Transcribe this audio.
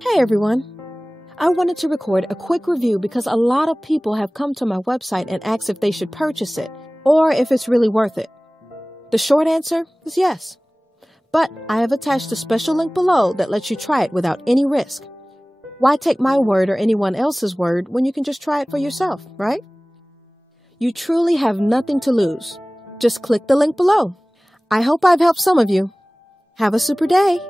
Hey everyone! I wanted to record a quick review because a lot of people have come to my website and asked if they should purchase it or if it's really worth it. The short answer is yes. But I have attached a special link below that lets you try it without any risk. Why take my word or anyone else's word when you can just try it for yourself, right? You truly have nothing to lose. Just click the link below. I hope I've helped some of you. Have a super day!